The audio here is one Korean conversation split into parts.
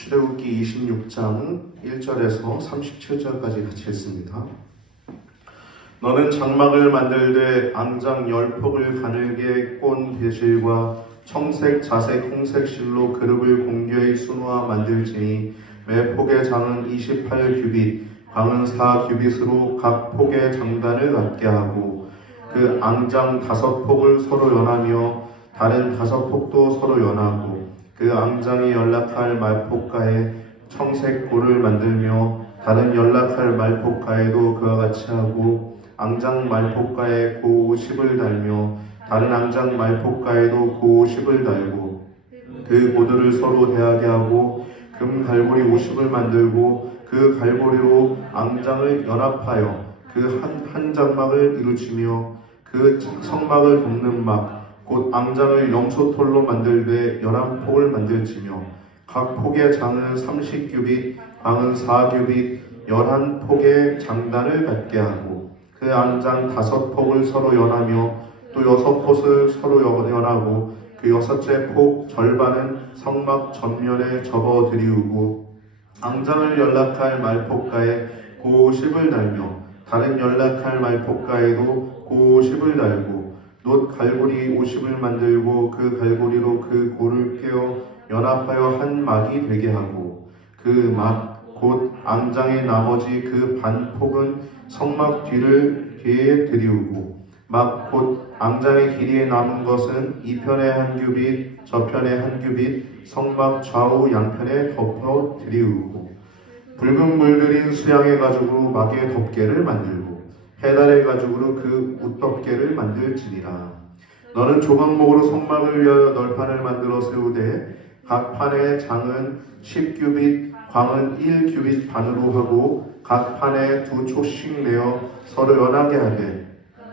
출애굽기 26장 1절에서 37절까지 같이 읽습니다. 너는 장막을 만들되 앙장 10폭을 가늘게 꼰 배실과 청색, 자색, 홍색 실로 그룹을 공개의 수놓아 만들지니 매 폭의 장은 28규빗, 광은 4규빗으로 각 폭의 장단을 갖게 하고 그 앙장 5폭을 서로 연하며 다른 5폭도 서로 연하고 그 앙장이 연락할 말폭가에 청색 고를 만들며 다른 연락할 말폭가에도 그와 같이 하고 앙장 말폭가에 고 50을 달며 다른 앙장 말폭가에도 고 50을 달고 그 고들을 서로 대하게 하고 금 갈고리 50을 만들고 그 갈고리로 앙장을 연합하여 그 한 장막을 이루치며 그 성막을 돕는 막 곧 앙장을 염소털로 만들되 11폭을 만들지며 각 폭의 장은 30규빗, 광은 4규빗, 11폭의 장단을 갖게 하고 그 앙장 5폭을 서로 연하며 또 6폭을 서로 연하고 그 6째 폭 절반은 성막 전면에 접어 들이우고 앙장을 연락할 말폭가에 고 10을 달며 다른 연락할 말폭가에도 고 10을 달고 놋 갈고리 50을 만들고 그 갈고리로 그 고를 꿰어 연합하여 한 막이 되게 하고 그 막 곧 앙장의 나머지 그 반폭은 성막 뒤에 들이우고 막 곧 앙장의 길이에 남은 것은 이편에 한 규빗 저편에 한 규빗 성막 좌우 양편에 덮어 들이우고 붉은 물들인 수양의 가죽으로 막의 덮개를 만들고 해달의 가죽으로 그 웃덮개를 만들지니라. 너는 조각목으로 성막을 위하여 널판을 만들어 세우되 각 판의 장은 10규빗, 광은 1규빗 반으로 하고 각 판에 2촉씩 내어 서로 연하게 하되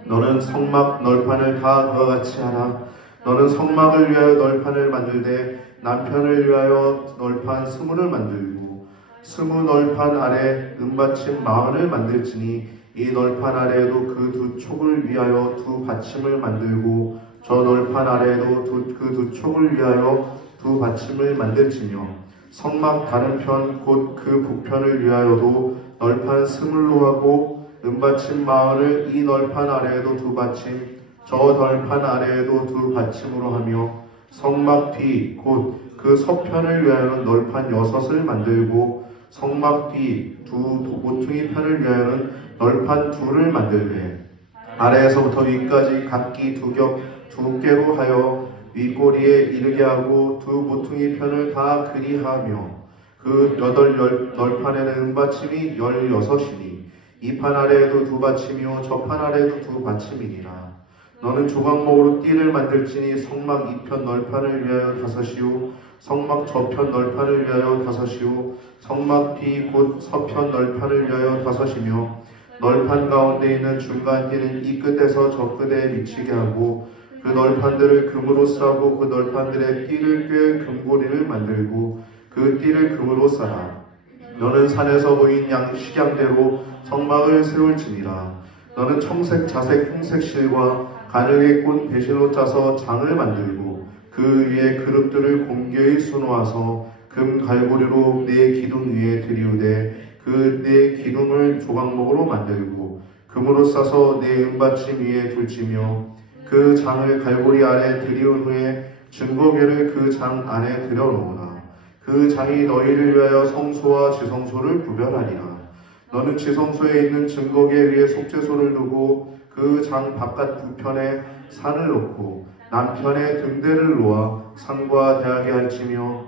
너는 성막 널판을 다 그와 같이 하라. 너는 성막을 위하여 널판을 만들되 남편을 위하여 널판 20을 만들고 20 널판 아래 은받침 40을 만들지니 이 널판 아래에도 그 2촉을 위하여 2 받침을 만들고 저 널판 아래에도 그 2촉을 위하여 2 받침을 만들지며 성막 다른 편 곧 그 북편을 위하여도 널판 20로 하고 은받침 40을 이 널판 아래에도 2 받침 저 널판 아래에도 2 받침으로 하며 성막 뒤 곧 그 서편을 위하여는 널판 6을 만들고 성막 뒤 2 모퉁이 편을 위하여는 널판 2를 만들되 아래에서부터 위까지 각기 2겹 2개로 하여 윗꼬리에 이르게 하고 2 모퉁이 편을 다 그리하며 그 8 널판에는 은받침이 16이니 이 판 아래에도 2 받침이요 저 판 아래에도 2 받침이니라. 너는 조각목으로 띠를 만들지니 성막 이편 널판을 위하여 5이요 성막 저편 널판을 위하여 5이요 성막 뒤 곧 서편 널판을 위하여 5이며 널판 가운데 있는 중간 띠는 이 끝에서 저 끝에 미치게 하고 그 널판들을 금으로 싸고 그 널판들의 띠를 꿰 금고리를 만들고 그 띠를 금으로 싸라. 너는 산에서 보인 식양대로 성막을 세울지니라. 너는 청색, 자색, 홍색 실과 가늘게 꼰 배실로 짜서 장을 만들고 그 위에 그릇들을 공개히 수놓아서 금 갈고리로 네 기둥 위에 들이우되 그 네 기둥을 조각목으로 만들고 금으로 싸서 네 은받침 위에 둘지며 그 장을 갈고리 아래 들이운 후에 증거궤를 그 장 안에 들여놓으라. 그 장이 너희를 위하여 성소와 지성소를 구별하리라. 너는 지성소에 있는 증거궤 위에 속죄소를 두고 그 장 바깥 북편에 산을 놓고 남편에 등대를 놓아 산과 대하게 할지며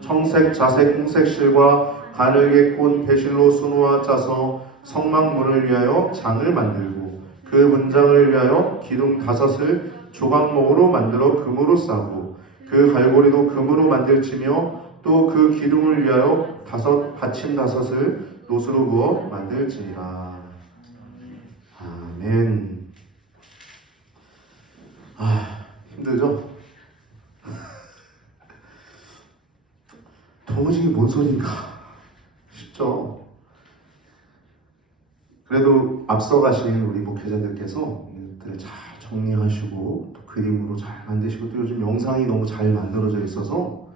청색, 자색, 홍색 실과 가늘게 꼰 배실로 수놓아 짜서 성막문을 위하여 장을 만들고 그 문장을 위하여 기둥 5을 조각목으로 만들어 금으로 싸고 그 갈고리도 금으로 만들지며 또 그 기둥을 위하여 받침 5을 놋으로 부어 만들지니라. 아멘. 힘들죠? 도무지 뭔 소린가 싶죠? 그래도 앞서 가신 우리 목회자들께서 이것들을 잘 정리하시고 또 그림으로 잘 만드시고 또 요즘 영상이 너무 잘 만들어져 있어서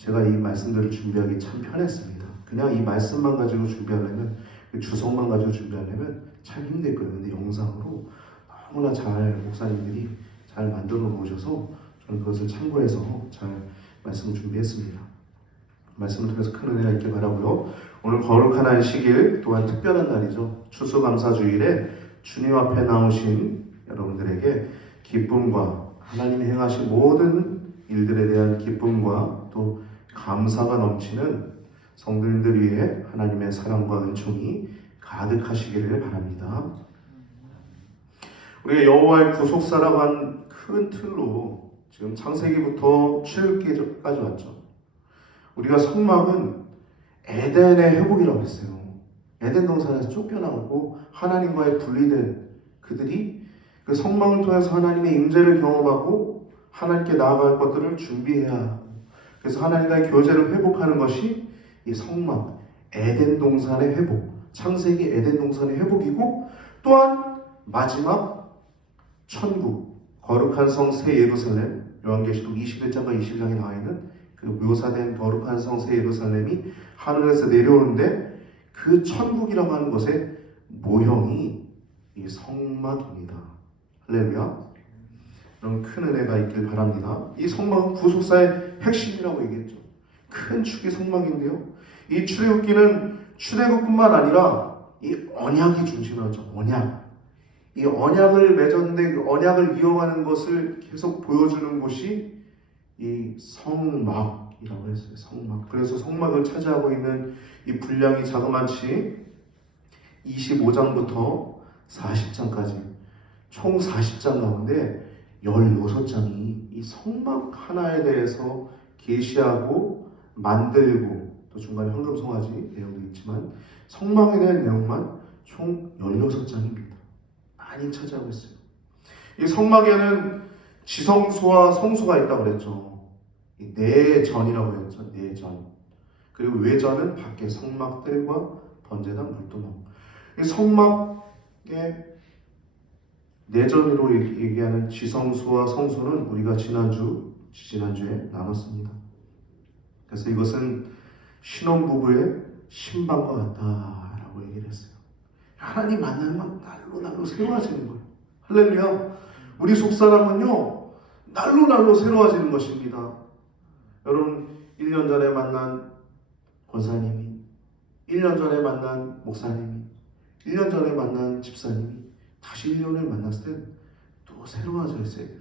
제가 이 말씀들을 준비하기 참 편했습니다. 그냥 이 말씀만 가지고 준비하려면, 주석만 가지고 준비하려면 참 힘들 거예요. 근데 영상으로 너무나 잘 목사님들이 잘 만들어 놓으셔서 저는 그것을 참고해서 잘 말씀을 준비했습니다. 말씀을 통해서 큰 은혜가 있길 바라고요. 오늘 거룩한 한 시길 또한 특별한 날이죠. 추수감사주일에 주님 앞에 나오신 여러분들에게 기쁨과 하나님이 행하신 모든 일들에 대한 기쁨과 또 감사가 넘치는 성도님들 위해 하나님의 사랑과 은총이 가득하시기를 바랍니다. 우리가 여호와의 구속사라고 한 큰 틀로 지금 창세기부터 출애굽기까지 왔죠. 우리가 성막은 에덴의 회복이라고 했어요. 에덴 동산에서 쫓겨나고 하나님과의 분리된 그들이 그 성막을 통해서 하나님의 임재를 경험하고 하나님께 나아갈 것들을 준비해야 하고, 그래서 하나님과의 교제를 회복하는 것이 이 성막, 에덴 동산의 회복, 창세기 에덴 동산의 회복이고, 또한 마지막 천국, 거룩한 성 새 예루살렘, 요한계시록 21장과 22장에 나와 있는 그 묘사된 거룩한 성 새 예루살렘이 하늘에서 내려오는데 그 천국이라고 하는 것의 모형이 이 성막입니다. 할렐루야. 그런 큰 은혜가 있길 바랍니다. 이 성막은 구속사의 핵심이라고 얘기했죠. 큰 축이 성막인데요. 이 출애굽기는 출애굽뿐만 아니라 이 언약이 중심이었죠. 언약. 이 언약을 맺었는데 그 언약을 이어가는 것을 계속 보여주는 곳이 이 성막이라고 했어요. 성막. 그래서 성막을 차지하고 있는 이 분량이 자그마치 25장부터 40장까지 총 40장 가운데 16장이 이 성막 하나에 대해서 계시하고 만들고, 또 중간에 황금송아지 내용도 있지만 성막에 대한 내용만 총 16장입니다. 많이 차지하고 있어요. 이 성막에는 지성소와 성소가 있다고 그랬죠. 내전이라고 했죠. 내전. 그리고 외전은 밖에 성막들과 번제단 물두멍. 이 성막의 내전으로 얘기하는 지성소와 성소는 우리가 지난주에 나눴습니다. 그래서 이것은 신혼부부의 신방과 같다라고 얘기를 했어요. 하나님 만나면 날로 새로워지는 거예요. 할렐루야. 우리 속사람은요, 날로 새로워지는 것입니다. 여러분, 1년 전에 만난 권사님이, 1년 전에 만난 목사님이, 1년 전에 만난 집사님이 다시 1년을 만났을 때 또 새로워져 있어야 돼요.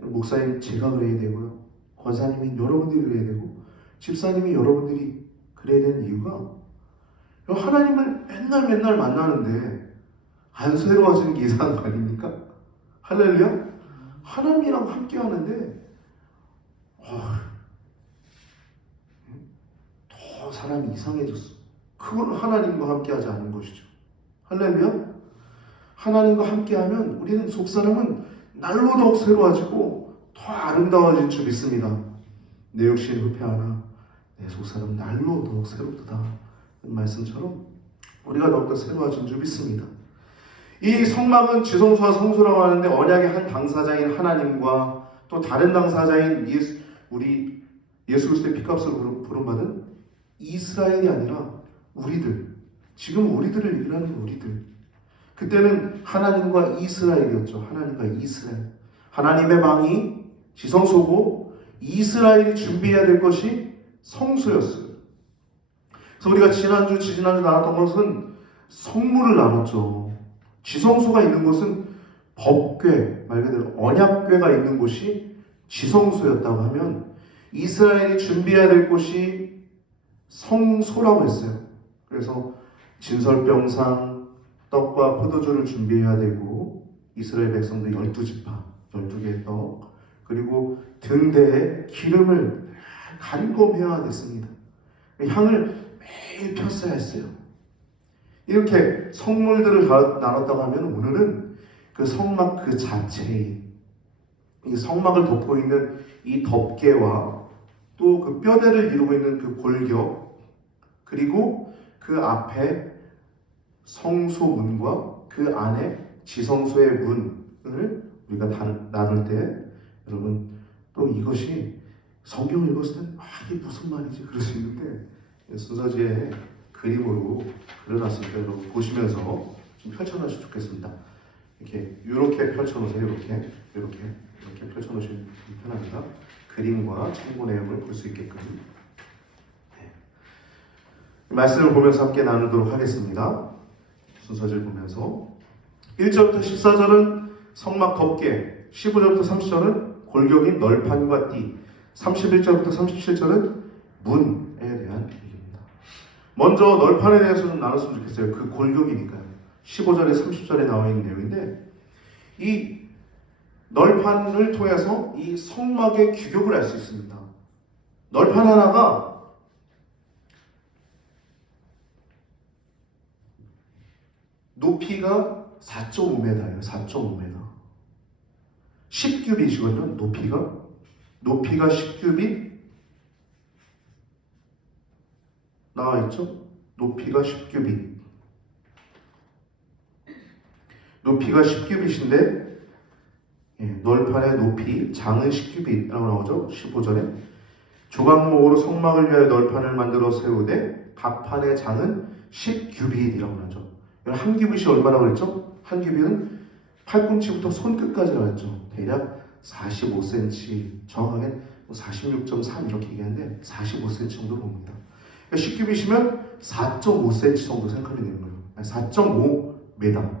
목사님 제가 그래야 되고요, 권사님이 여러분들이 그래야 되고, 집사님이 여러분들이 그래야 되는 이유가 하나님을 맨날 만나는데 안 새로워지는 게 이상한 거 아닙니까? 할렐루야? 하나님이랑 함께 하는데 더 사람이 이상해졌어. 그건 하나님과 함께 하지 않은 것이죠. 할렐루야? 하나님과 함께 하면 우리는 속사람은 날로 더욱 새로워지고 더 아름다워질 줄 믿습니다. 내 육신 후패하나 내 속사람 날로 더욱 새롭다. 말씀처럼 우리가 더욱더 새로워진 줄 믿습니다. 이 성막은 지성소와 성소라고 하는데 언약의 한 당사자인 하나님과 또 다른 당사자인 우리 예수 그리스도의 피값으로 부름받은 이스라엘이 아니라 우리들, 지금 우리들을 얘기하는 우리들. 그때는 하나님과 이스라엘이었죠. 하나님과 이스라엘. 하나님의 방이 지성소고 이스라엘이 준비해야 될 것이 성소였어요. 그래서 우리가 지지난주 나눴던 것은 성물을 나눴죠. 지성소가 있는 곳은 법궤, 말 그대로 언약궤가 있는 곳이 지성소였다고 하면 이스라엘이 준비해야 될 곳이 성소라고 했어요. 그래서 진설병상, 떡과 포도주를 준비해야 되고, 이스라엘 백성도 12지파, 12개의 떡, 그리고 등대에 기름을 간검해야 됐습니다. 향을 매일 폈어야 했어요. 이렇게 성물들을 나눴다고 하면 오늘은 그 성막 그 자체인 이 성막을 덮고 있는 이 덮개와 또 그 뼈대를 이루고 있는 그 골격, 그리고 그 앞에 성소문과 그 안에 지성소의 문을 우리가 나눌 때 여러분 또 이것이 성경을 읽었을 때 이게 무슨 말이지? 그럴 수 있는데 순서지에 그림으로 그려놨으니까 여러분 보시면서 좀 펼쳐놓으시면 좋겠습니다. 이렇게 펼쳐놓으세요. 이렇게 펼쳐놓으시면 편합니다. 그림과 참고 내용을 볼 수 있게끔. 말씀을 보면서 함께 나누도록 하겠습니다. 순서를 보면서 1절부터 14절은 성막 덮개, 15절부터 30절은 골격인 널판과 띠, 31절부터 37절은 문에 대한 얘기입니다. 먼저 널판에 대해서 좀 나눴으면 좋겠어요. 그 골격이니까요. 15절에 30절에 나와 있는 내용인데 이 널판을 통해서 이 성막의 규격을 알 수 있습니다. 널판 하나가 높이가 4.5m예요. 4.5m. 10규빗이거든요. 높이가 10규빗 나와 있죠? 높이가 10규빗. 높이가 10규빗인데 널판의 높이 장은 10규빗이라고 나오죠. 15절에 조각목으로 성막을 위하여 널판을 만들어 세우되 각 판의 장은 10규빗이라고 하죠. 한 규빗이 얼마라고 그랬죠? 한 규빗은 팔꿈치부터 손끝까지라고 했죠. 대략 45cm, 정확하게 46.3 이렇게 얘기하는데 45cm 정도 봅니다. 10규빗이면 4.5cm 정도 생각하면 되는 거예요. 4.5m.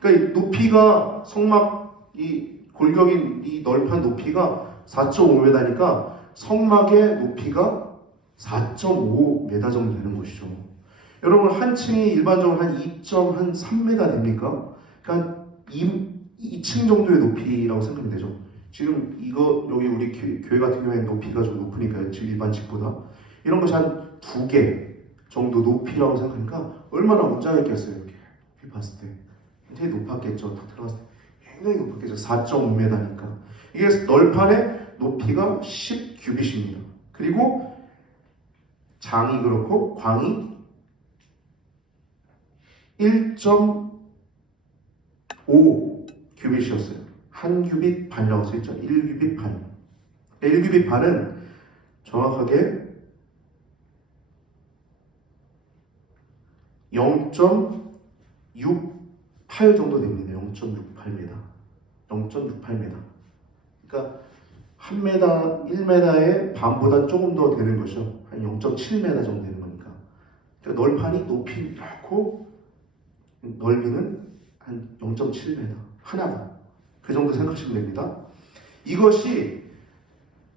그러니까 이 높이가 성막 이 골격인 이 널판 높이가 4.5m니까 성막의 높이가 4.5m 정도 되는 것이죠. 여러분 한 층이 일반적으로 한 2.3m 됩니까? 그러니까 2층 정도의 높이라고 생각하면 되죠. 지금 이거 여기 우리 교회 같은 경우에는 높이가 좀 높으니까요. 일반 집보다 이런 것이 한 2개 정도 높이라고 생각하니까 얼마나 웅장했겠어요. 이렇게 봤을 때 되게 높았겠죠. 딱 들어갔을 때 굉장히 높았겠죠. 4.5m니까 이게 널판의 높이가 10규빗입니다. 그리고 장이 그렇고 광이 1.5규빗이었어요. 한 규빗 반이라고 써있죠. 1규빗 반. 1규빗 반은 정확하게 0.68 정도 됩니다. 0.68m. 0.68m. 그러니까 1m의 반보다 조금 더 되는 것이죠. 한 0.7m 정도 되는 거니까. 그러니까 널판이 높이 넓고 넓이는 한 0.7m 하나가 그 정도 생각하시면 됩니다. 이것이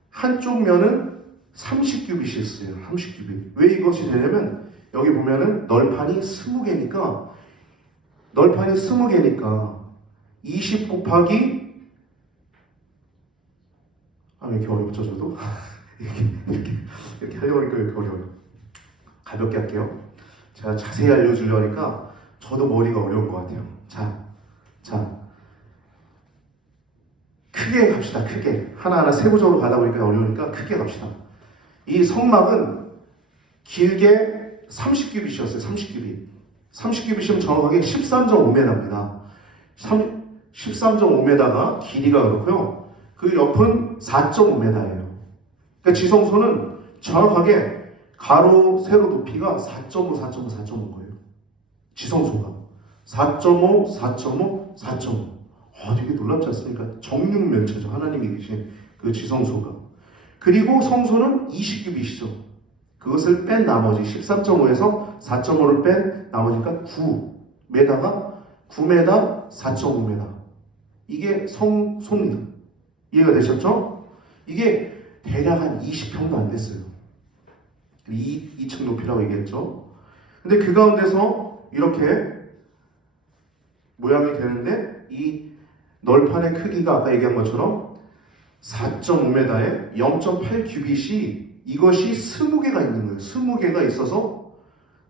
한쪽 면은 30규빗이었어요. 30규빗. 왜 이것이 되냐면 여기 보면은 널판이 20개니까 20 곱하기 왜 이렇게 어렵죠 저도? 이렇게 하려고 하니까 왜 이렇게 어려워요. 가볍게 할게요. 제가 자세히 알려주려니까 저도 머리가 어려운 것 같아요. 자, 크게 갑시다. 크게 하나하나 세부적으로 가다 보니까 어려우니까 크게 갑시다. 이 성막은 길게 30규빗이었어요. 30규빗이면 정확하게 13.5m입니다. 13.5m가 길이가 그렇고요. 그 옆은 4.5m예요. 그러니까 지성소는 정확하게 가로 세로 높이가 4.5 거예요. 지성소가 4.5 되게 놀랍지 않습니까? 정육면체죠. 하나님이 계신 그 지성소가. 그리고 성소는 20규빗이죠. 그것을 뺀 나머지 13.5에서 4.5를 뺀 나머지가 9m가 9m 4.5m. 이게 성소입니다. 이해가 되셨죠? 이게 대략 한 20평도 안 됐어요. 2층 높이라고 얘기했죠. 근데 그 가운데서 이렇게 모양이 되는데 이 널판의 크기가 아까 얘기한 것처럼 4.5m에 0.8규빗이 이것이 20개가 있는 거예요. 20개가 있어서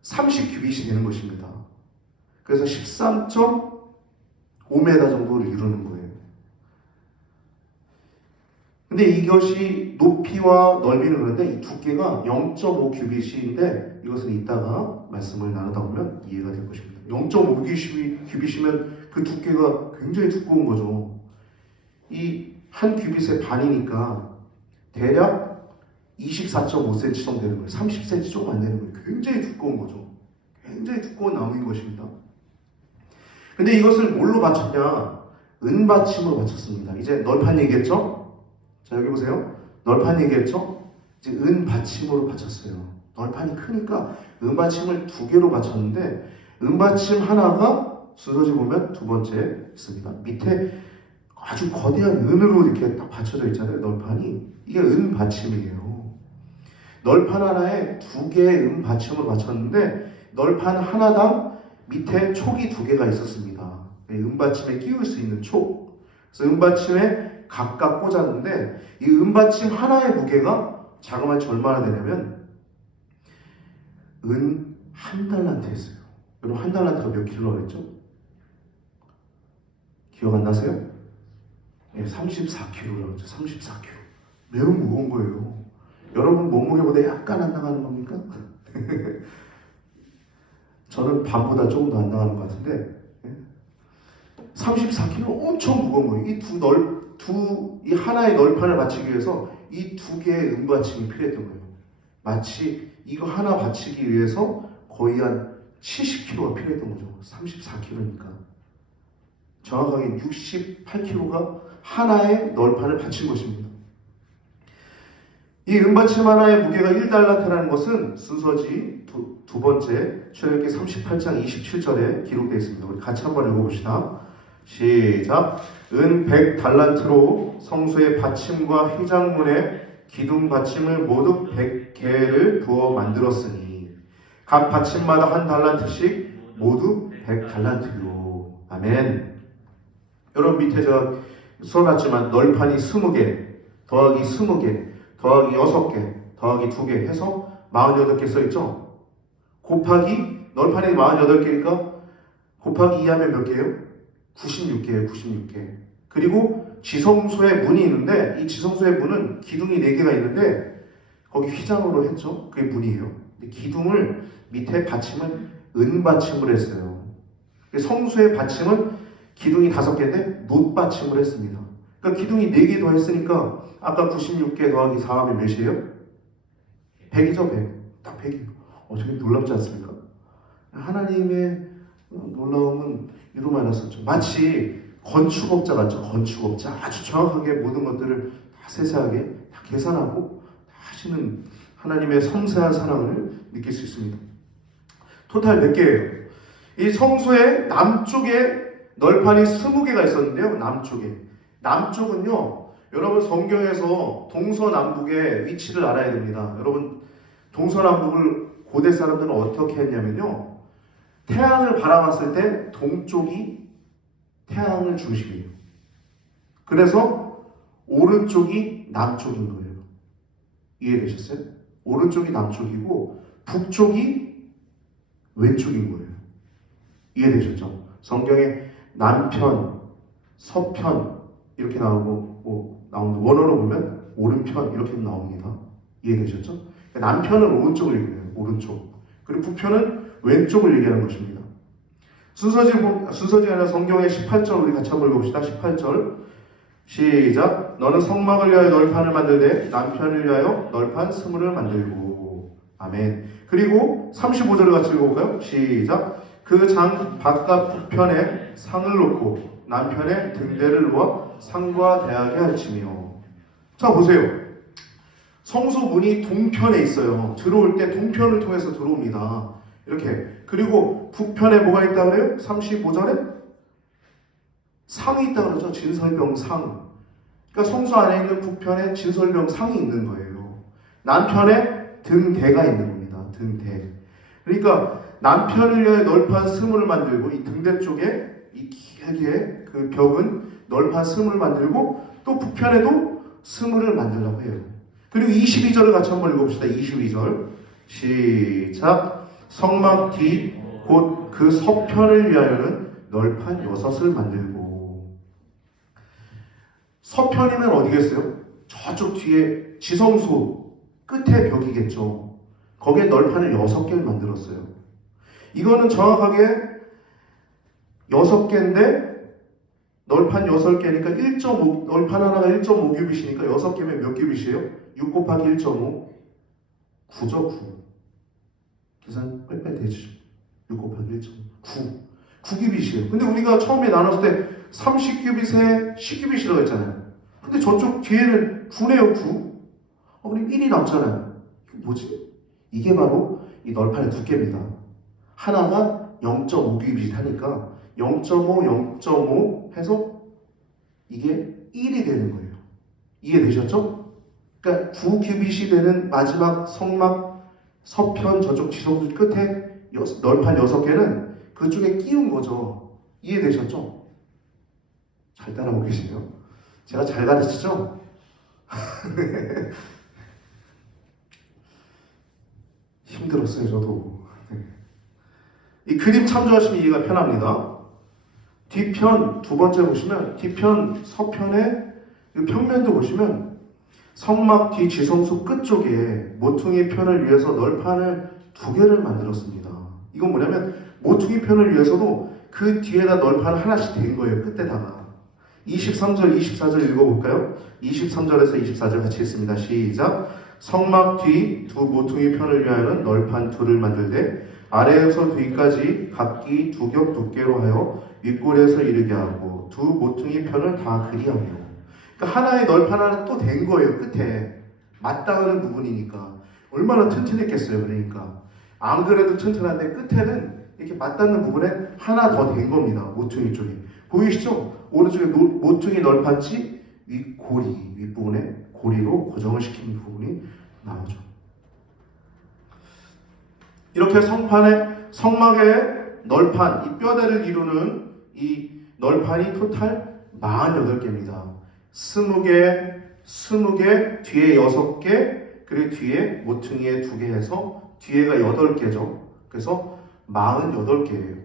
30규빗이 되는 것입니다. 그래서 13.5m 정도를 이루는 거예요. 근데 이것이 높이와 넓이는 그런데 이 두께가 0.5규빗인데 이것은 이따가 말씀을 나누다 보면 이해가 될 것입니다. 0.5규빗이면 그 두께가 굉장히 두꺼운 거죠. 이 한 규빗의 반이니까 대략 24.5cm 정도 되는 거예요. 30cm 조금 안 되는 거예요. 굉장히 두꺼운 거죠. 굉장히 두꺼운 나무인 것입니다. 근데 이것을 뭘로 받쳤냐? 은받침으로 받쳤습니다. 이제 널판 얘기했죠? 자, 여기 보세요. 널판 얘기했죠? 이제 은받침으로 받쳤어요. 널판이 크니까 은받침을 2개로 받쳤는데 은받침 하나가 순서지 보면 두 번째 있습니다. 밑에 아주 거대한 은으로 이렇게 딱 받쳐져 있잖아요. 널판이. 이게 은받침이에요. 널판 하나에 2개의 은받침으로 받쳤는데 널판 하나당 밑에 촉이 2개가 있었습니다. 은받침에 끼울 수 있는 촉. 그래서 은받침에 각각 꽂았는데 이 은받침 하나의 무게가 자그마치 얼마나 되냐면 은 1달란트였어요. 여러분 1달란트가 몇 킬로라 했죠? 기억 안 나세요? 네, 34kg라고 했죠. 34kg. 매우 무거운 거예요. 여러분 몸무게보다 약간 안 나가는 겁니까? 저는 반보다 조금 더 안 나가는 것 같은데 34kg 엄청 무거운 거예요. 이 하나의 널판을 받치기 위해서 이 2개의 은받침이 필요했던 거예요. 마치 이거 하나 받치기 위해서 거의 한 70kg가 필요했던 거죠. 34kg니까. 정확하게 68kg가 하나의 널판을 받친 것입니다. 이 은받침 하나의 무게가 1달란트라는 것은 순서지 두 번째 출애굽기 38장 27절에 기록되어 있습니다. 우리 같이 한번 읽어봅시다. 시작. 은 100달란트로 성소의 받침과 휘장문에 기둥 받침을 모두 100개를 부어 만들었으니 각 받침마다 1달란트씩 모두 100달란트요. 아멘. 여러분 밑에 제가 써놨지만 널판이 20개 더하기 20개 더하기 6개 더하기 2개 해서 48개 써있죠? 곱하기 널판이 48개니까 곱하기 2하면 몇 개예요? 96개예요. 96개. 그리고 지성소에 문이 있는데 이 지성소의 문은 기둥이 4개가 있는데 거기 휘장으로 했죠? 그게 문이에요. 근데 기둥을 밑에 받침을 은받침을 했어요. 성소의 받침은 기둥이 5개인데 놋받침을 했습니다. 그러니까 기둥이 4개 더 했으니까 아까 96개 더하기 4하면 몇이에요? 100이죠. 100. 딱 100이에요. 되게 놀랍지 않습니까? 하나님의 놀라움은 이루 말했었죠. 마치 건축업자 같죠. 건축업자. 아주 정확하게 모든 것들을 다 세세하게 다 계산하고 다 하시는 하나님의 섬세한 사랑을 느낄 수 있습니다. 토탈 몇 개예요? 이 성소의 남쪽에 널판이 20개가 있었는데요. 남쪽은요. 여러분 성경에서 동서남북의 위치를 알아야 됩니다. 여러분 동서남북을 고대 사람들은 어떻게 했냐면요. 태양을 바라봤을 때 동쪽이 태양을 중심이에요. 그래서 오른쪽이 남쪽인 거예요. 이해되셨어요? 오른쪽이 남쪽이고 북쪽이 왼쪽인 거예요. 이해되셨죠? 성경에 남편, 서편 이렇게 나오고 나오는데 원어로 보면 오른편 이렇게 나옵니다. 이해되셨죠? 남편은 오른쪽을 얘기해요. 오른쪽. 그리고 북편은 왼쪽을 얘기하는 것입니다. 순서지 아니라 성경의 18절 우리 같이 한번 읽어봅시다. 18절 시작. 너는 성막을 위하여 널판을 만들되 남편을 위하여 널판 20을 만들고. 아멘. 그리고 35절을 같이 읽어볼까요? 시작. 그 장 바깥 북편에 상을 놓고 남편의 등대를 놓아 상과 대하게 할지며. 자 보세요. 성소 문이 동편에 있어요. 들어올 때 동편을 통해서 들어옵니다. 이렇게. 그리고 북편에 뭐가 있다 그래요? 35절에 상이 있다 그러죠. 진설병 상. 그러니까 성소 안에 있는 북편에 진설병 상이 있는 거예요. 남편에 등대가 있는 겁니다. 등대. 그러니까 남편을 위해 널판 스물을 만들고 이 등대 쪽에 이 길게 그 벽은 널판 스물을 만들고 또 북편에도 스물을 만들려고 해요. 그리고 22절을 같이 한번 읽어봅시다. 22절 시작. 성막 뒤 곧 그 서편을 위하여는 널판 6을 만들고. 서편이면 어디겠어요? 저쪽 뒤에 지성소 끝에 벽이겠죠. 거기에 널판을 6개를 만들었어요. 이거는 정확하게 6개인데 널판 6개니까 1.5, 널판 하나가 1.5규빗이니까 6개면 몇 규빗이에요? 6 곱하기 1.5, 9죠, 9. 계산 빨리빨리 되지. 6 곱하기 1점. 9. 9규빗이에요. 근데 우리가 처음에 나눴을 때 30규빗에 10규빗이라고 했잖아요. 근데 저쪽 뒤에는 9네요, 9. 그럼 1이 남잖아요. 이게 뭐지? 이게 바로 이 널판의 두께입니다. 하나가 0.5규빗 하니까 0.5, 0.5 해서 이게 1이 되는 거예요. 이해되셨죠? 그러니까 9규빗이 되는 마지막 성막 서편 저쪽 지성소 끝에 널판 6개는 그쪽에 끼운 거죠. 이해되셨죠? 잘 따라오고 계시네요. 제가 잘 가르치죠? 힘들었어요, 저도. 이 그림 참조하시면 이해가 편합니다. 뒤편 두 번째 보시면 뒤편 서편의 평면도 보시면 성막 뒤 지성소 끝쪽에 모퉁이 편을 위해서 널판을 2개를 만들었습니다. 이건 뭐냐면 모퉁이 편을 위해서도 그 뒤에다 널판 하나씩 댄 거예요. 끝에다가. 23절, 24절 읽어볼까요? 23절에서 24절 같이 읽습니다. 시작. 성막 뒤 두 모퉁이 편을 위하여는 널판 2를 만들되 아래에서 뒤까지 각기 2겹 두께로 하여 윗골에서 이르게 하고 두 모퉁이 편을 다 그리하며. 그러니까 하나의 널판 하나 또 된 거예요. 끝에 맞닿는 부분이니까 얼마나 튼튼했겠어요. 그러니까 안 그래도 튼튼한데 끝에는 이렇게 맞닿는 부분에 하나 더 된 겁니다. 모퉁이 쪽에 보이시죠? 오른쪽에 모퉁이 널판지 윗고리 윗부분에 고리로 고정을 시키는 부분이 나오죠. 이렇게 성막의 널판, 이 뼈대를 이루는 이 널판이 토탈 48개입니다. 20개, 뒤에 6개, 그리고 뒤에 모퉁이에 2개 해서 뒤에가 8개죠. 그래서 48개예요.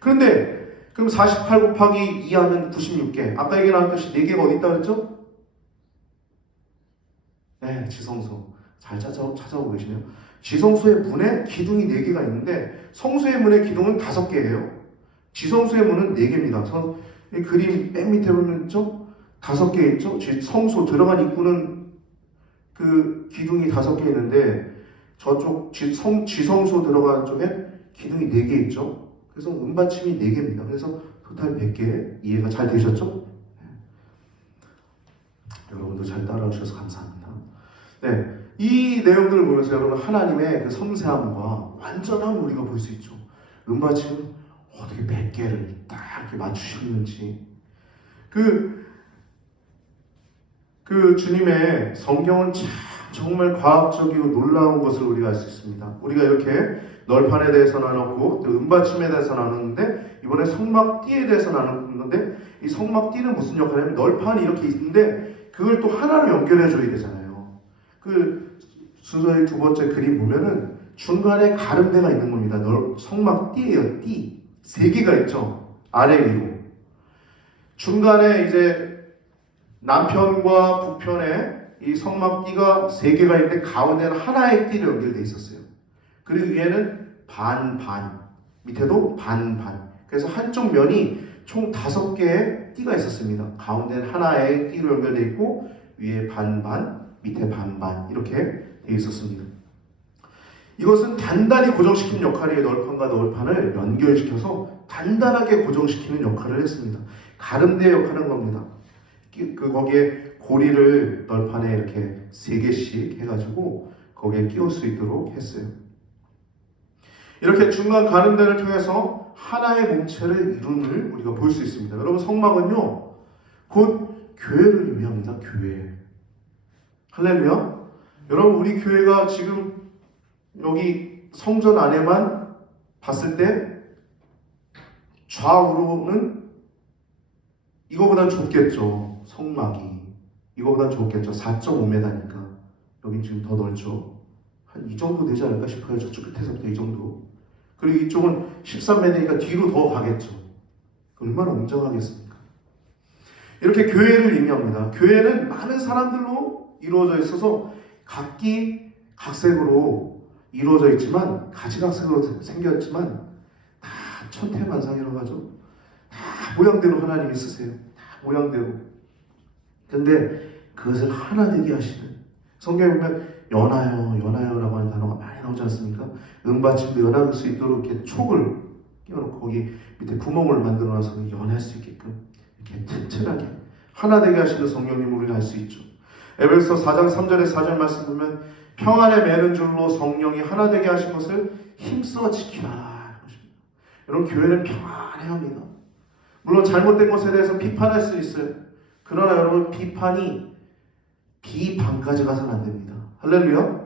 그런데 그럼 48 곱하기 2 하면 96개. 아까 얘기 나왔듯이 4개가 어디 있다 그랬죠? 네, 지성소. 잘 찾아오고 계시네요. 지성소의 문에 기둥이 4개가 있는데 성소의 문의 기둥은 5개예요. 지성소의 문은 4개입니다. 그림 맨 밑에 보면 있죠? 5개 있죠? 성소 들어간 입구는 그 기둥이 5개 있는데 저쪽 지성소 들어간 쪽에 기둥이 4개 있죠? 그래서 은받침이 4개입니다. 그래서 토탈 100개. 이해가 잘 되셨죠? 네. 여러분도 잘 따라오셔서 감사합니다. 네, 이 내용들을 보면서 여러분 하나님의 그 섬세함과 완전함을 우리가 볼 수 있죠. 은받침을 어떻게 100개를 딱 이렇게 맞추셨는지. 그 주님의 성경은 참 정말 과학적이고 놀라운 것을 우리가 알 수 있습니다. 우리가 이렇게 널판에 대해서 나눴고 또 은받침에 대해서 나눴는데 이번에 성막띠에 대해서 나눴는데 이 성막띠는 무슨 역할이냐면 널판이 이렇게 있는데 그걸 또 하나로 연결해 줘야 되잖아요. 그 순서의 두 번째 그림 보면은 중간에 가름대가 있는 겁니다. 성막띠예요. 띠 3개가 있죠. 아래 위로 중간에 이제 남편과 북편에 이 성막띠가 3개가 있는데 가운데는 하나의 띠로 연결되어 있었어요. 그리고 위에는 반반, 밑에도 반반. 그래서 한쪽 면이 총 5개의 띠가 있었습니다. 가운데는 하나의 띠로 연결되어 있고 위에 반반, 밑에 반반 이렇게 되어 있었습니다. 이것은 단단히 고정시키는 역할이에요. 널판과 널판을 연결시켜서 단단하게 고정시키는 역할을 했습니다. 가름대 역할을 한 겁니다. 거기에 고리를 널판에 이렇게 3개씩 해가지고 거기에 끼울 수 있도록 했어요. 이렇게 중간 가름대를 통해서 하나의 몸체를 이룸을 우리가 볼 수 있습니다. 여러분 성막은요 곧 교회를 의미합니다. 교회. 할렐루야. 여러분 우리 교회가 지금 여기 성전 안에만 봤을 때 좌우로는 이거보단 좁겠죠. 성막이 이거보단 좁겠죠. 4.5m니까 여긴 지금 더 넓죠. 한 이 정도 되지 않을까 싶어요. 저쪽 끝에서부터 이 정도. 그리고 이쪽은 13m니까 뒤로 더 가겠죠. 얼마나 웅장하겠습니까? 이렇게 교회를 의미합니다. 교회는 많은 사람들로 이루어져 있어서 각기 각색으로 이루어져 있지만 가지각색으로 생겼지만 다 천태만상이라고 하죠. 다 모양대로 하나님이 쓰세요. 다 모양대로. 근데 그것을 하나 되게 하시는 성경에 보면 연하여라고 하는 단어가 많이 나오지 않습니까? 은받침도 연할 수 있도록 이렇게 촉을 끼워놓고 거기 밑에 구멍을 만들어놔서 연할 수 있게끔 이렇게 튼튼하게 하나 되게 하시는 성령님을 우리가 알 수 있죠. 에베소 4장 3절에 4절 말씀 보면 평안에 매는 줄로 성령이 하나 되게 하신 것을 힘써 지키라. 여러분, 교회는 평안해야 합니다. 물론 잘못된 것에 대해서 비판할 수 있어요. 그러나 여러분, 비판이 비방까지 가서는 안 됩니다. 할렐루야.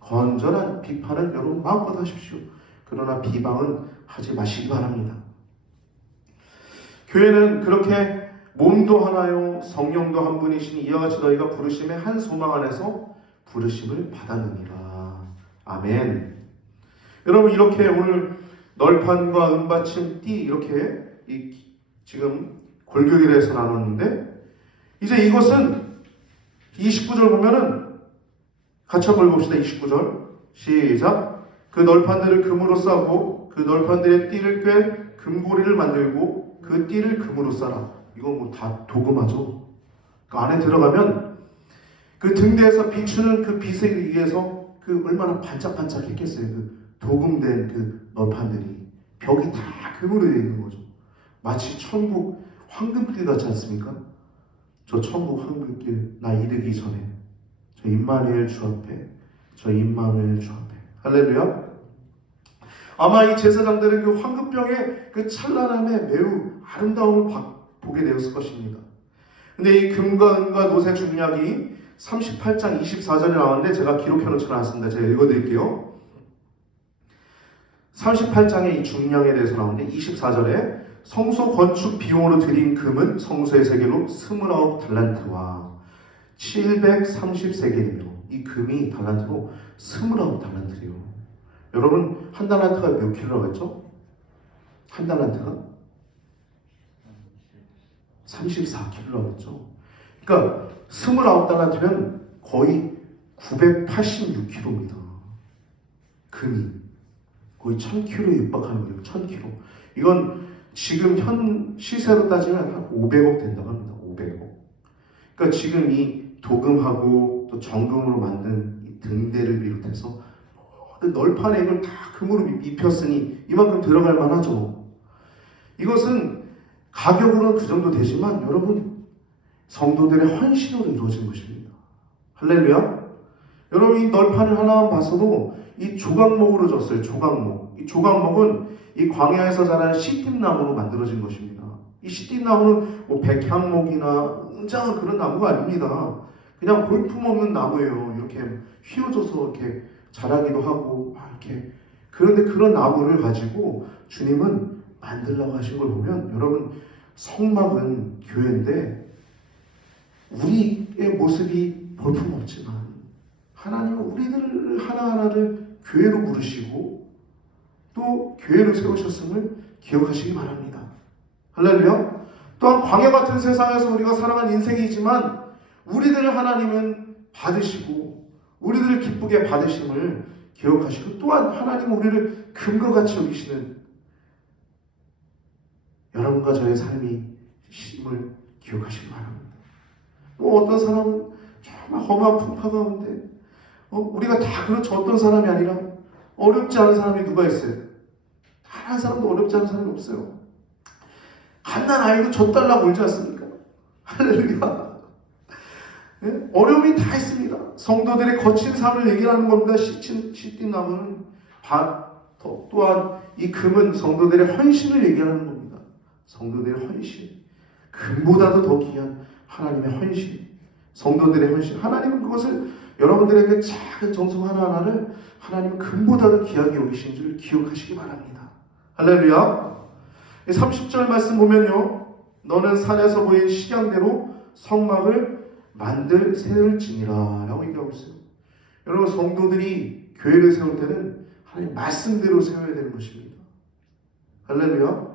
건전한 비판은 여러분 마음껏 하십시오. 그러나 비방은 하지 마시기 바랍니다. 교회는 그렇게 몸도 하나요 성령도 한 분이시니 이와 같이 너희가 부르심의 한 소망 안에서 부르심을 받았느니라. 아멘. 여러분, 이렇게 오늘 널판과 은받침, 띠 이렇게 지금 골격에 대해서 나눴는데, 이제 이것은 29절 보면은 같이 한번 읽읍시다. 29절 시작. 그 널판들을 금으로 싸고 그 널판들의 띠를 꿰 금고리를 만들고 그 띠를 금으로 싸라. 이건 뭐 다 도금하죠. 그 안에 들어가면 그 등대에서 비추는 그 빛에 의해서 그 얼마나 반짝반짝했겠어요. 그 도금된 그 널판들이 벽이 다 금으로 되어 있는 거죠. 마치 천국 황금길 같지 않습니까? 저 천국 황금길 나 이르기 전에 저 임마누엘 주 앞에 할렐루야. 아마 이 제사장들은 그 황금병의 그 찬란함에 매우 아름다움을 보게 되었을 것입니다. 근데 이 금과 은과 노새 중략이 38장 24절에 나왔는데 제가 기록해 놓지 않았습니다. 제가 읽어드릴게요. 38장의 이 중량에 대해서 나오는데 24절에 성소 건축 비용으로 드린 금은 성소의 세계로 29달란트와 730세겔이며 이 금이 달란트로 29달란트래요. 여러분, 한 달란트가 몇 킬로라고 했죠? 한 달란트가 34킬로라고 했죠. 그러니까 29달란트면 거의 986킬로입니다. 금이 거의 1000킬로에 육박하는 거예요. 1000킬로. 이건 지금 현 시세로 따지면 한 500억 된다고 합니다. 500억. 그러니까 지금 이 도금하고 또 정금으로 만든 이 등대를 비롯해서 모든 널판에 이걸 다 금으로 입혔으니 이만큼 들어갈 만하죠. 이것은 가격으로는 그 정도 되지만 여러분, 성도들의 헌신으로 이루어진 것입니다. 할렐루야. 여러분, 이 널판을 하나만 봐서도 이 조각목으로 졌어요. 조각목. 이 조각목은 이 광야에서 자라는 시띠나무로 만들어진 것입니다. 이 시띠나무는 뭐 백향목이나 웅장한 그런 나무가 아닙니다. 그냥 볼품없는 나무예요. 이렇게 휘어져서 이렇게 자라기도 하고 이렇게. 그런데 그런 나무를 가지고 주님은 만들라고 하신 걸 보면 여러분, 성막은 교회인데 우리의 모습이 볼품없지만 하나님은 우리들 하나하나를 교회로 부르시고 또 교회로 세우셨음을 기억하시기 바랍니다. 할렐루야. 또한 광야 같은 세상에서 우리가 살아간 인생이지만 우리들을 하나님은 받으시고 우리들을 기쁘게 받으심을 기억하시고 또한 하나님은 우리를 금과 같이 여기시는 여러분과 저의 삶이 심을 기억하시기 바랍니다. 뭐 어떤 사람은 정말 험한 풍파 가운데 우리가 다 그렇죠. 어떤 사람이 아니라 어렵지 않은 사람이 누가 있어요? 단 한 사람도 어렵지 않은 사람이 없어요. 갓난 아이도 젖달라고 울지 않습니까? 할렐루야. 네? 어려움이 다 있습니다. 성도들의 거친 삶을 얘기하는 겁니다. 시띠 나무는 또한 이 금은 성도들의 헌신을 얘기하는 겁니다. 성도들의 헌신. 금보다도 더 귀한 하나님의 헌신. 성도들의 헌신. 하나님은 그것을 여러분들에게 작은 정성 하나하나를 하나님은 금보다도 귀하게 여기신 줄 기억하시기 바랍니다. 할렐루야. 30절 말씀 보면요, 너는 산에서 보인 식양대로 성막을 세울지니라 라고 얘기하고 있어요. 여러분, 성도들이 교회를 세울 때는 하나님 말씀대로 세워야 되는 것입니다. 할렐루야.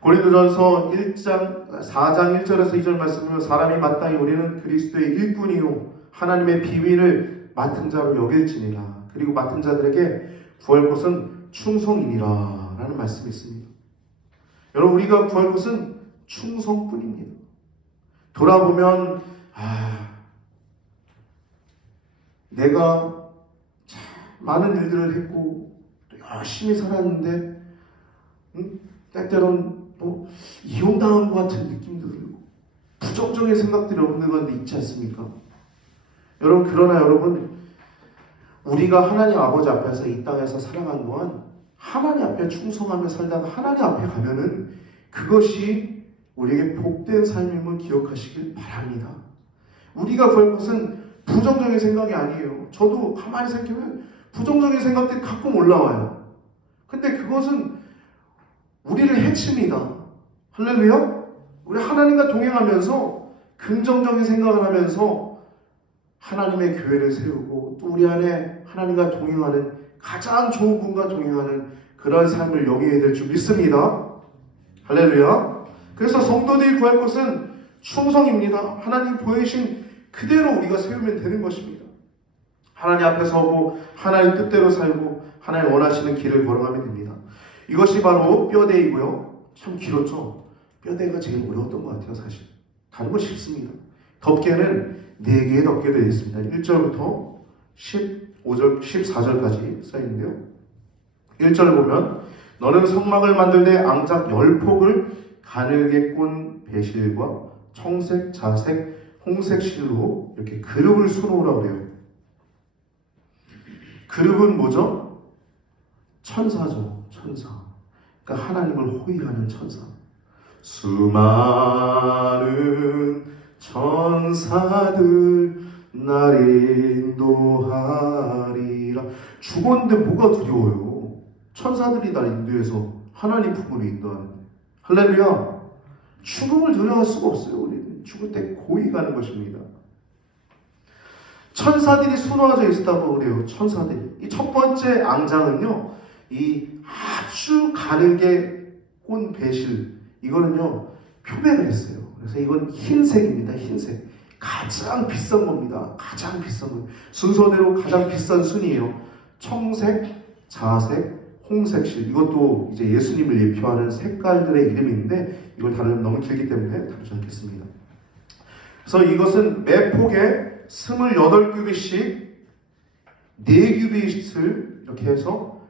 고린도전서 4장 1절에서 2절 말씀을 사람이 마땅히 우리는 그리스도의 일꾼이요 하나님의 비밀을 맡은 자로 여길지니라. 그리고 맡은 자들에게 구할 것은 충성이니라 라는 말씀이 있습니다. 여러분, 우리가 구할 것은 충성뿐입니다. 돌아보면 내가 참 많은 일들을 했고 또 열심히 살았는데 때때로는 또 이용당한 것 같은 느낌도 들고 부정적인 생각들이 없는 건데 있지 않습니까? 여러분, 그러나 여러분, 우리가 하나님 아버지 앞에서 이 땅에서 살아간 동안 하나님 앞에 충성하며 살다가 하나님 앞에 가면은 그것이 우리에게 복된 삶임을 기억하시길 바랍니다. 우리가 구할 것은 부정적인 생각이 아니에요. 저도 가만히 생각하면 부정적인 생각들이 가끔 올라와요. 근데 그것은 우리를 해칩니다. 할렐루야? 우리 하나님과 동행하면서 긍정적인 생각을 하면서 하나님의 교회를 세우고 또 우리 안에 하나님과 동행하는 가장 좋은 분과 동행하는 그런 삶을 영위해야 될 줄 믿습니다. 할렐루야. 그래서 성도들이 구할 것은 충성입니다. 하나님 보이신 그대로 우리가 세우면 되는 것입니다. 하나님 앞에 서고 하나님 뜻대로 살고 하나님 원하시는 길을 걸어가면 됩니다. 이것이 바로 뼈대이고요. 참 길었죠. 뼈대가 제일 어려웠던 것 같아요. 사실 다른 건 쉽습니다. 덮개는 4개의 덮개가 되어 있습니다. 1절부터 15절, 14절까지 써있는데요. 1절 보면 너는 성막을 만들되 앙작 10폭을 가늘게 꼰 배실과 청색, 자색, 홍색 실로 이렇게 그룹을 수놓으라고 그래요. 그룹은 뭐죠? 천사죠. 천사. 그러니까 하나님을 호위하는 천사. 수많은 천사들 날 인도하리라. 죽었는데 뭐가 두려워요? 천사들이 날 인도해서 하나님 품으로 인도하는. 할렐루야. 죽음을 두려워할 수가 없어요. 우리는 죽을 때 고이 가는 것입니다. 천사들이 수놓아져 있었다고 그래요. 천사들이. 이 첫 번째 앙장은요, 이 아주 가늘게 꼰 배실, 이거는요 표백을 했어요. 그래서 이건 흰색입니다. 흰색. 가장 비싼 겁니다. 가장 비싼 거. 순서대로 가장 비싼 순이에요. 청색, 자색, 홍색실. 이것도 이제 예수님을 예표하는 색깔들의 이름인데 이걸 다루면 너무 길기 때문에 다루지 않겠습니다. 그래서 이것은 매 폭에 28규빗씩 4규빗을 이렇게 해서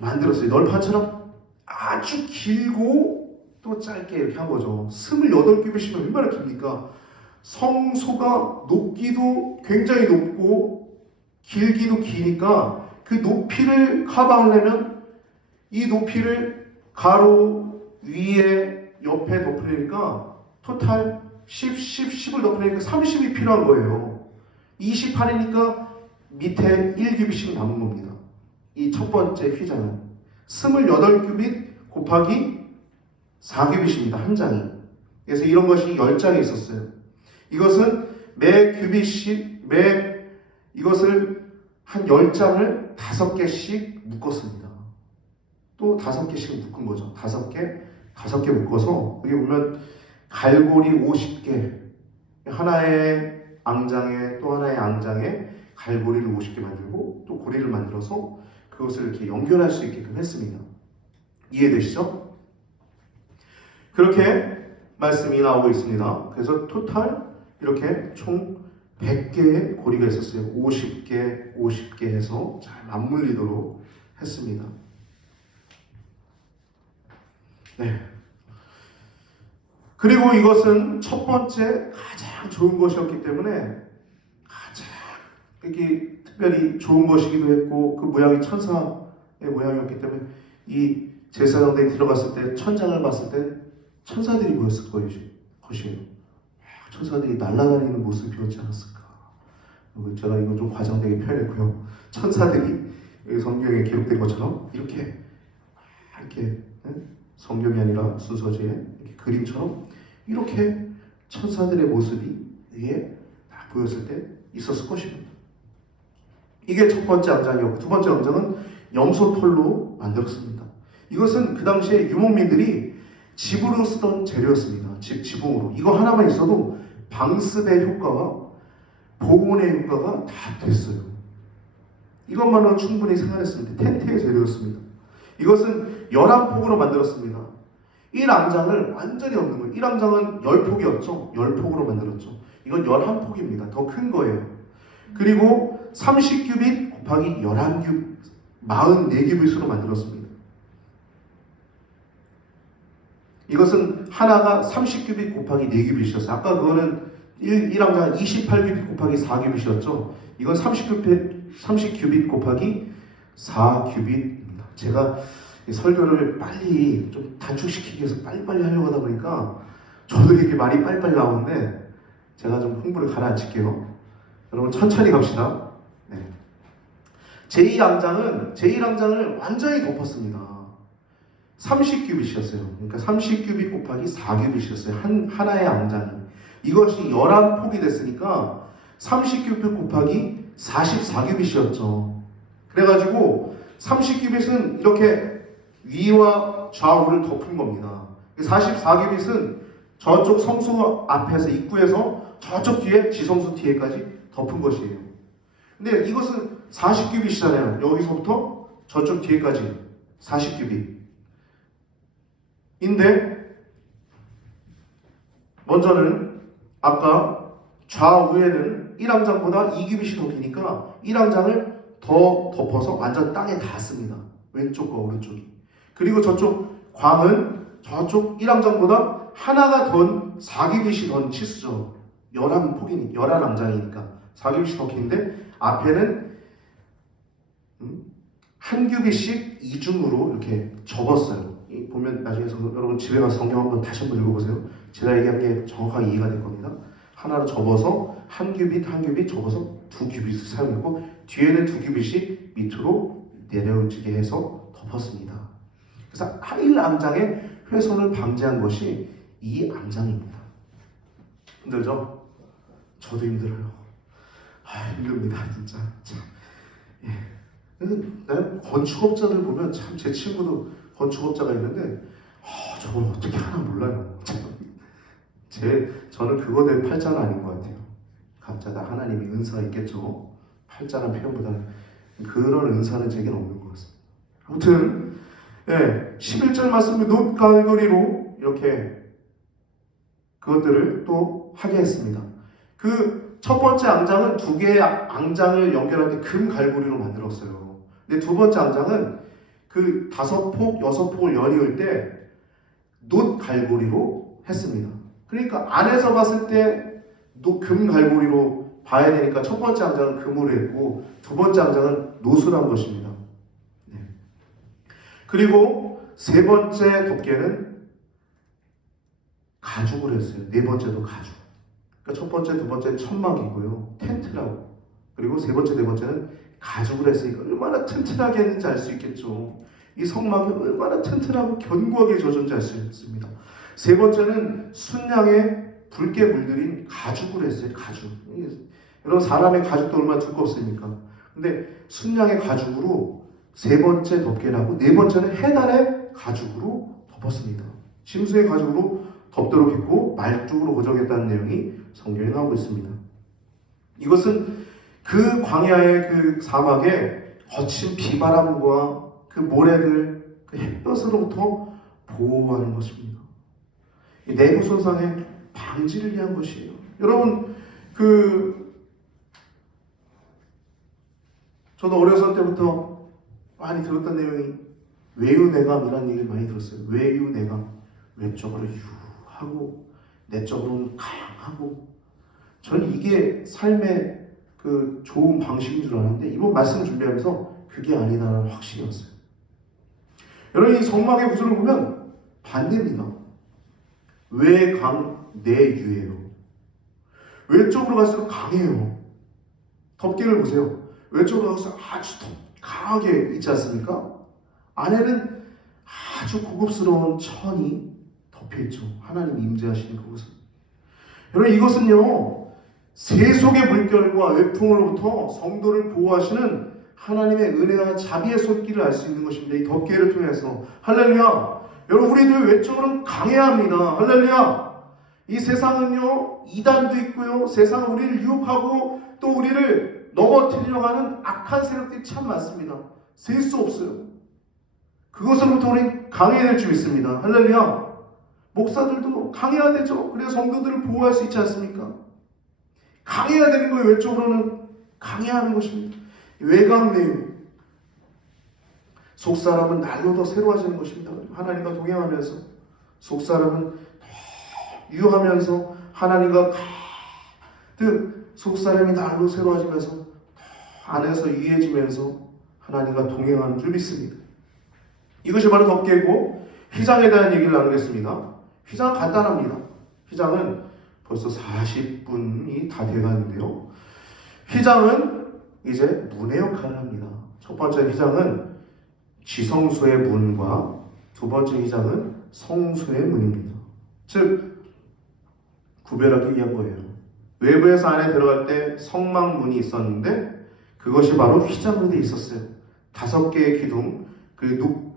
만들었어요. 널판처럼 아주 길고 또 짧게 이렇게 한 거죠. 28규빗이면 얼마나 깁니까? 성소가 높기도 굉장히 높고 길기도 기니까 그 높이를 커버하려면 이 높이를 가로 위에 옆에 덮으려니까 토탈 10을 덮으려니까 30이 필요한 거예요. 28이니까 밑에 1규빗씩 남은 겁니다. 이 첫 번째 휘장은 28규빗 곱하기 4규빗입니다. 한 장이. 그래서 이런 것이 10장이 있었어요. 이것은 매 규빗씩 이것을 한 10장을 5개씩 묶었습니다. 또 5개씩 묶은 거죠. 5개 묶어서 여기 보면 갈고리 50개, 하나의 앙장에 또 하나의 앙장에 갈고리를 50개 만들고 또 고리를 만들어서 그것을 이렇게 연결할 수 있게끔 했습니다. 이해되시죠? 그렇게 말씀이 나오고 있습니다. 그래서 토탈 이렇게 총 100개의 고리가 있었어요. 50개 해서 잘 맞물리도록 했습니다. 네. 그리고 이것은 첫 번째 가장 좋은 것이었기 때문에 가장 이게 특별히 좋은 것이기도 했고 그 모양이 천사의 모양이었기 때문에 이 제사장들이 들어갔을 때 천장을 봤을 때 천사들이 보였을 것이에요. 천사들이 날아다니는 모습이었지 않았을까. 제가 이거 좀 과장되게 표현했고요. 천사들이 여기 성경에 기록된 것처럼 이렇게 성경이 아니라 순서지에 이렇게 그림처럼 이렇게 천사들의 모습이 위에 다 보였을 때 있었을 것입니다. 이게 첫 번째 앙장이었고 두 번째 앙장은 염소털로 만들었습니다. 이것은 그 당시에 유목민들이 집으로 쓰던 재료였습니다. 지붕으로. 이거 하나만 있어도 방습의 효과와 보온의 효과가 다 됐어요. 이것만으로 충분히 생활했습니다. 텐트의 재료였습니다. 이것은 11폭으로 만들었습니다. 1앙장을 완전히 없는 거예요. 1앙장은 10폭이었죠. 10폭으로 만들었죠. 이건 11폭입니다. 더 큰 거예요. 그리고 30규빗 곱하기 44규빗으로 만들었습니다. 이것은 하나가 30규빗 곱하기 4규빗이었어요. 아까 그거는 1항장 28규빗 곱하기 4규빗이었죠. 이건 30규빗 곱하기 4규빗입니다. 제가 설교를 빨리 좀 단축시키기 위해서 빨리빨리 하려고 하다 보니까 저도 이게 말이 빨리빨리 나오는데 제가 좀 흥분을 가라앉힐게요. 여러분 천천히 갑시다. 네. 제1항장을 완전히 덮었습니다. 30규빗이었어요. 그러니까 30규빗 곱하기 4규빗이었어요. 하나의 앙장이. 이것이 11폭이 됐으니까 30규빗 곱하기 44규빗이었죠. 그래가지고 30규빗은 이렇게 위와 좌우를 덮은 겁니다. 44규빗은 저쪽 성수 앞에서 입구에서 저쪽 뒤에 지성소 뒤에까지 덮은 것이에요. 근데 이것은 40규빗이잖아요. 여기서부터 저쪽 뒤에까지 40규빗. 인데 먼저는 아까 좌우에는 1항장보다 2규빗이 더 기니까 1항장을 더 덮어서 완전 땅에 닿습니다. 왼쪽과 오른쪽이. 그리고 저쪽 광은 저쪽 1항장보다 하나가 더 4규빗이 더 치수죠. 11항장이니까 4규빗이 더 긴데 앞에는 한 규빗씩 이중으로 이렇게 접었어요. 보면 나중에 여러분 집에 가서 성경 한번 다시 한번 읽어보세요. 제가 얘기한 게 정확하게 이해가 될 겁니다. 하나로 접어서 한 규빗 접어서 2규빗을 사용했고 뒤에는 2규빗이 밑으로 내려지게 해서 덮었습니다. 그래서 1암장의 훼손을 방지한 것이 이 암장입니다. 힘들죠? 저도 힘들어요. 힘듭니다 진짜. 참. 예. 난 건축업자들 보면 참 제 친구도 건축업자가 있는데 저걸 어떻게 하나 몰라요. 저는 그거 될 팔자는 아닌 것 같아요. 각자 다 하나님이 은사가 있겠죠. 팔자란 표현보다는 그런 은사는 제게는 없는 것 같습니다. 아무튼 11절 말씀에 놋갈고리로 이렇게 그것들을 또 하게 했습니다. 그 첫 번째 앙장은 두 개의 앙장을 연결할 때 금 갈고리로 만들었어요. 근데 두 번째 앙장은 그 5폭, 6폭을 연이을 때 놋 갈고리로 했습니다. 그러니까 안에서 봤을 때 금 갈고리로 봐야 되니까 첫 번째 앙장은 금으로 했고 두 번째 앙장은 놋으로 한 것입니다. 네. 그리고 세 번째 덮개는 가죽으로 했어요. 네 번째도 가죽. 그러니까 첫 번째, 두 번째는 천막이고요. 텐트라고. 그리고 세 번째, 네 번째는 가죽으로 했으니까 얼마나 튼튼하게 했는지 알 수 있겠죠. 이 성막이 얼마나 튼튼하고 견고하게 젖었는지 알 수 있습니다. 세 번째는 순양의 붉게 물들인 가죽으로 했어요. 가죽. 여러분 사람의 가죽도 얼마나 두껍습니까? 근데 순양의 가죽으로 세 번째 덮개라고 네 번째는 해달의 가죽으로 덮었습니다. 심수의 가죽으로 덮도록 했고 말뚝으로 고정했다는 내용이 성경에 나오고 있습니다. 이것은 그 광야의 그 사막에 거친 비바람과 그 모래들, 그 햇볕으로부터 보호하는 것입니다. 내부 손상의 방지를 위한 것이에요. 여러분, 저도 어렸을 때부터 많이 들었던 내용이 외유내감이라는 얘기를 많이 들었어요. 외유내감, 외적으로 유하고 내적으로는 강하고. 저는 이게 삶의 그 좋은 방식인 줄 알았는데 이번 말씀 준비하면서 그게 아니다라는 확신이 왔어요. 여러분 이 성막의 구조를 보면 반대입니다. 외강 내유예요. 외쪽으로 갈수록 강해요. 덮개를 보세요. 외쪽으로 갈수록 아주 강하게 있지 않습니까? 안에는 아주 고급스러운 천이 덮여있죠. 하나님 임재하시는 그곳은. 여러분 이것은요 세속의 물결과 외풍으로부터 성도를 보호하시는 하나님의 은혜와 자비의 손길을 알 수 있는 것입니다. 이 덮개를 통해서. 할렐루야. 여러분 우리도 외적으로는 강해야 합니다. 할렐루야. 이 세상은요 이단도 있고요 세상은 우리를 유혹하고 또 우리를 넘어뜨리려고 하는 악한 세력들이 참 많습니다. 셀 수 없어요. 그것으로부터 우리 강해야 될 줄 믿습니다. 할렐루야. 목사들도 강해야 되죠. 그래서 성도들을 보호할 수 있지 않습니까? 강해야 되는 거예요. 외적으로는. 강해하는 것입니다. 외곽 내용. 속사람은 날로 더 새로워지는 것입니다. 하나님과 동행하면서 속사람은 더 유하면서 하나님과 가득 속사람이 날로 새로워지면서 더 안에서 유해지면서 하나님과 동행하는 줄 믿습니다. 이것이 바로 덮개고 휘장에 대한 얘기를 나누겠습니다. 휘장은 간단합니다. 휘장은 벌써 40분이 다 돼가는데요. 휘장은 이제 문의 역할을 합니다. 첫 번째 휘장은 지성소의 문과 두 번째 휘장은 성소의 문입니다. 즉 구별하기 위한 거예요. 외부에서 안에 들어갈 때 성막문이 있었는데 그것이 바로 휘장으로 되어 있었어요. 5개의 기둥, 그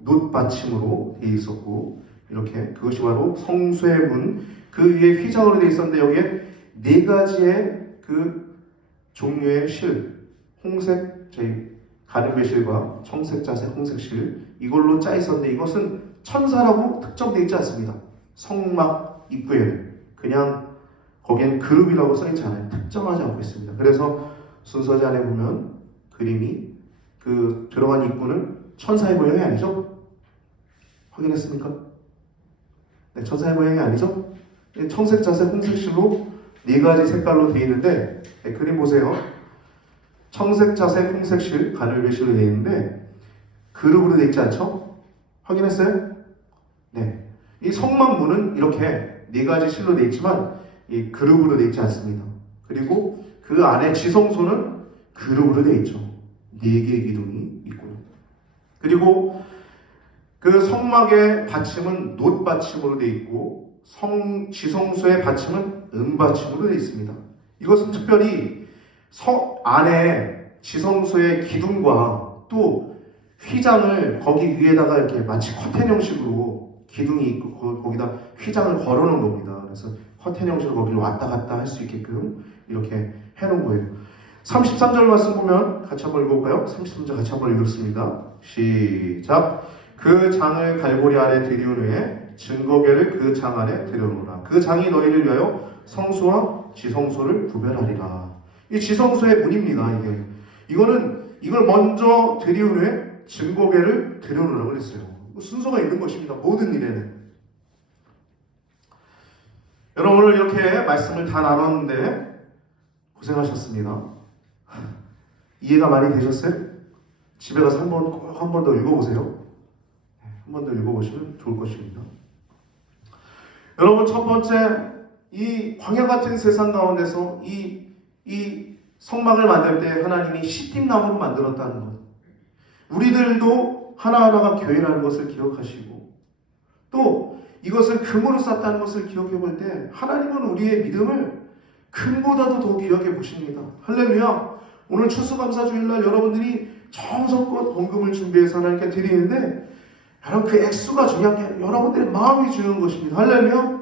놋받침으로 되어 있었고 이렇게 그것이 바로 성소의 문, 그 위에 휘장으로 되어 있었는데 여기에 4가지의 그 종류의 실, 홍색, 저희 가늠배실과 청색, 자색, 홍색실 이걸로 짜 있었는데 이것은 천사라고 특정되어 있지 않습니다. 성막 입구에는 그냥 거기엔 그룹이라고 써있지 않아요. 특정하지 않고 있습니다. 그래서 순서지 안에 보면 그림이 그 들어간 입구는 천사의 모양이 아니죠? 확인했습니까? 네, 천사의 모양이 아니죠? 청색, 자색, 홍색실로 4가지 색깔로 되어 있는데 네, 그림 보세요. 청색, 자색, 홍색실, 가늘배실로 되어 있는데 그룹으로 되어 있지 않죠? 확인했어요? 네. 이 성막문은 이렇게 4가지 실로 되어 있지만 이 그룹으로 되어 있지 않습니다. 그리고 그 안에 지성소는 그룹으로 되어 있죠. 4개의 기둥이 있고요. 그리고 그 성막의 받침은 놋 받침으로 되어 있고 지성소의 받침은 은 받침으로 되어 있습니다. 이것은 특별히 안에 지성소의 기둥과 또 휘장을 거기 위에다가 이렇게 마치 커튼 형식으로 기둥이 있고 거기다 휘장을 걸어놓은 겁니다. 그래서 커튼 형식으로 거기를 왔다 갔다 할 수 있게끔 이렇게 해놓은 거예요. 33절 말씀 보면 같이 한번 읽어볼까요? 33절 같이 한번 읽겠습니다. 시작. 그 장을 갈고리 아래 들이운 후에 증거궤를 그 장 안에 들여놓으라. 그 장이 너희를 위하여 성소와 지성소를 구별하리라. 이 지성소의 문입니다. 이걸 먼저 들이운 후에 증거궤를 들여놓으라고 그랬어요. 순서가 있는 것입니다. 모든 일에는. 여러분 오늘 이렇게 말씀을 다 나눴는데 고생하셨습니다. 이해가 많이 되셨어요? 집에 가서 꼭 한 번 더 읽어보세요. 한 번 더 읽어보시면 좋을 것입니다. 여러분 첫 번째 이 광야 같은 세상 가운데서 이 성막을 만들 때 하나님이 시띠나무로 만들었다는 것. 우리들도 하나하나가 교회라는 것을 기억하시고 또 이것을 금으로 쌌다는 것을 기억해 볼 때 하나님은 우리의 믿음을 금보다도 더 귀하게 보십니다. 할렐루야. 오늘 추수감사주일날 여러분들이 정성껏 헌금을 준비해서 하나님께 드리는데 여러분 그 액수가 중요한 게 아니라 여러분들의 마음이 중요한 것입니다. 할렐루야.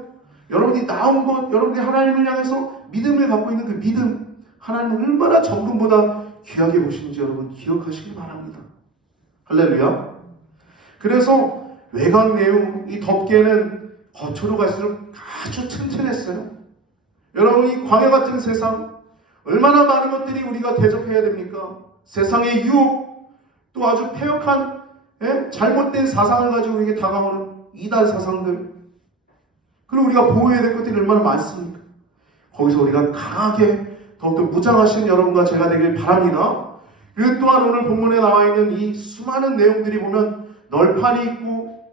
여러분이 나온 것, 여러분들이 하나님을 향해서 믿음을 갖고 있는 그 믿음, 하나님은 얼마나 정금보다 귀하게 보시는지 여러분 기억하시기 바랍니다. 할렐루야. 그래서 외곽 내용, 이 덮개는 겉으로 갈수록 아주 튼튼했어요. 여러분 이 광야 같은 세상 얼마나 많은 것들이 우리가 대접해야 됩니까? 세상의 유혹, 또 아주 패역한 잘못된 사상을 가지고 우리에게 다가오는 이단 사상들, 그리고 우리가 보호해야 될 것들이 얼마나 많습니까? 거기서 우리가 강하게 더욱더 무장하신 여러분과 제가 되길 바랍니다. 그리고 또한 오늘 본문에 나와 있는 이 수많은 내용들이 보면 널판이 있고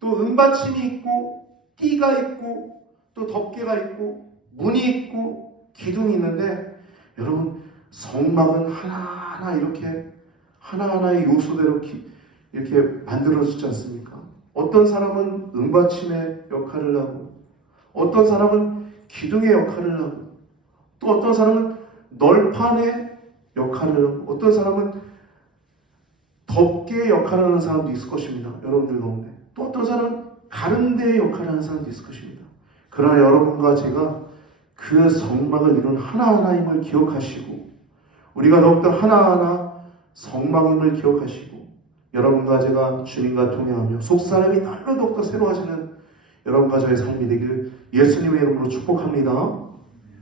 또 은받침이 있고 띠가 있고 또 덮개가 있고 문이 있고 기둥이 있는데 여러분 성막은 하나하나 이렇게 하나하나의 요소대로 이렇게 만들어지지 않습니까? 어떤 사람은 은받침의 역할을 하고 어떤 사람은 기둥의 역할을 하고 또 어떤 사람은 널판의 역할을 하고 어떤 사람은 덮개의 역할을 하는 사람도 있을 것입니다. 여러분들 가운데 또 어떤 사람은 가른대의 역할을 하는 사람도 있을 것입니다. 그러나 여러분과 제가 그 성막을 이룬 하나하나임을 기억하시고 우리가 더욱더 하나하나 성막임을 기억하시고 여러분과 제가 주님과 동행하며 속사람이 날로 더욱더 새로워지는 여러분과 저의 삶이 되기를 예수님의 이름으로 축복합니다.